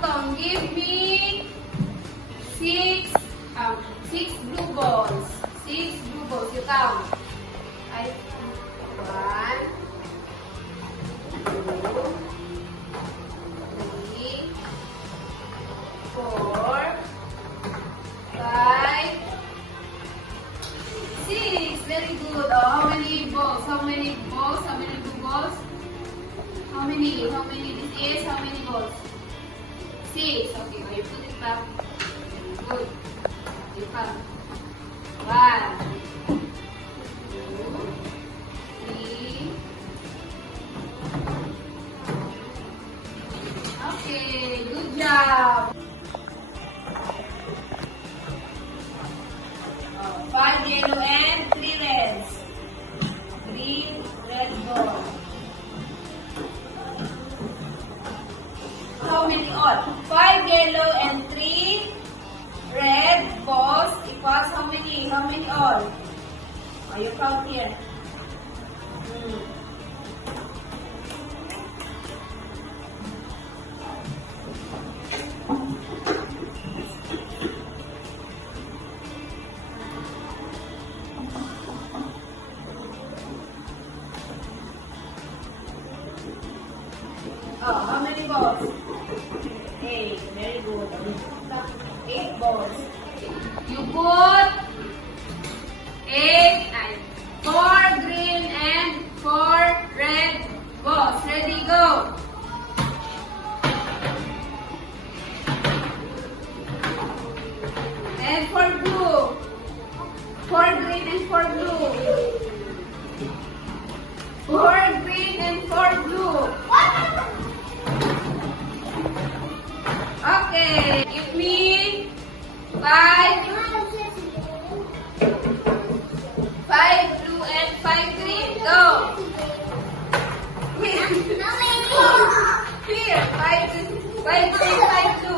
count. Give me six blue balls. Six blue balls. You count. One, two, three, four, five, six. Very good. Oh, how many balls? How many balls? How many blue balls? How many? How many? This is how many balls? Six. Okay. Oh, you put it back. Good. You count. One, two, three. Okay. Good job. Five yellow and three reds. Three red balls. How many all? Five yellow and three red balls equals how many? How many all? Oh, you count here. Oh, how many balls? Eight. Very good. 8 balls. You put 4 green and 4 red balls. Ready, go. And 4 blue. 4 green and 4 blue. 4 green and 4 blue. Okay, give me 5 blue and 5 green. Go. Here, 5 green, 5 blue.